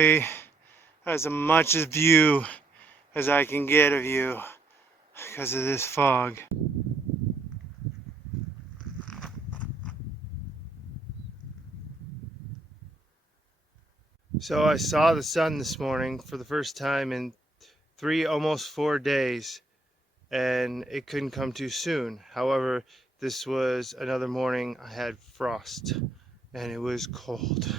probably as much view as I can get of you because of this fog. So I saw the sun this morning for the first time in 3, almost 4 days, and it couldn't come too soon. However, this was another morning I had frost and it was cold.